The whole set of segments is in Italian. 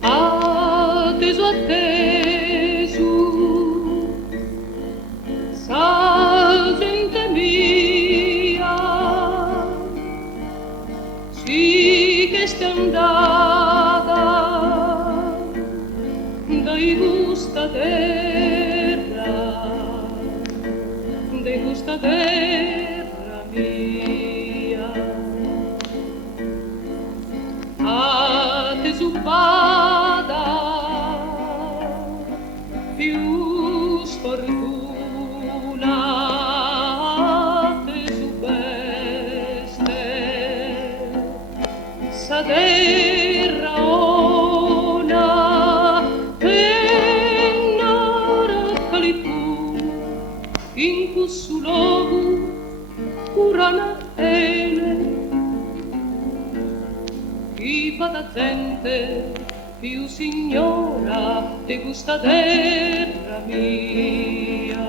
Atteso, atteso, sa gente mia, sì che stai andata dai gusta terra mia. Atteso bada più sfortuna, atteso beste sa terra ona pennara calitu in cussu logu curana ele chi fa da gente più signora di questa terra mia.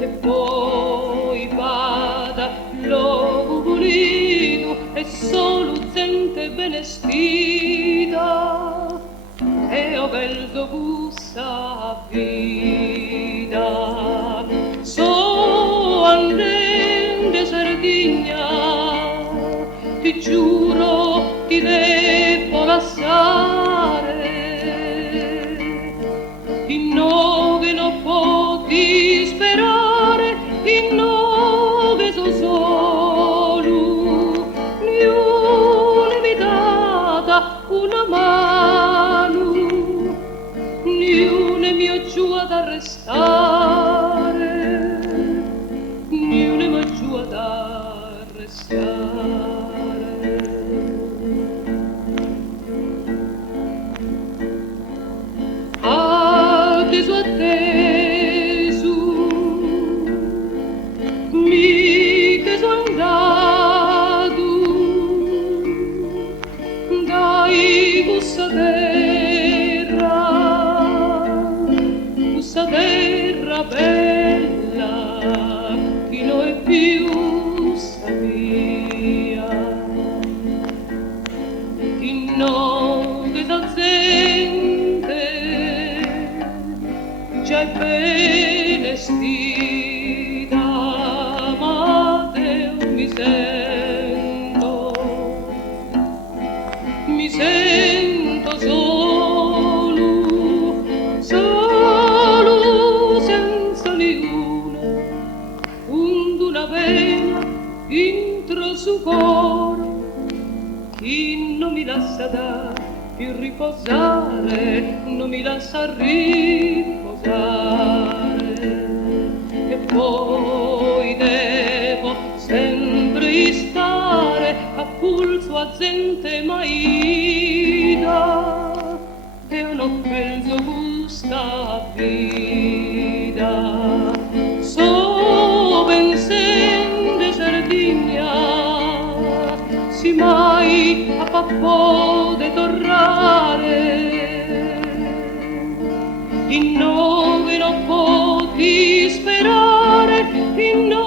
E poi vada logo pulito e solo gente benestita e ho bello gusta vita. So andende Sardegna, ti giuro ti devo lasciare, in nove non poti sperare, in nove so solo, niune mi data una mano, niune mi ho giù ad arrestare, niune mi ho giù ad arrestare. Atteso, atteso, mica sono andato dai questa terra bella, chi non è più sabia, chi non da gente già è benestita, ma Deo mi sento solo, solo senza una vena intro su coro, chi non mi lascia da più riposare, non mi lascia riposare, e poi devo sempre stare a pulso a gente maida, e non penso gusta vita. So pensende Sardegna, si mai a pappo de torrare, in nove non poti sperare, in nove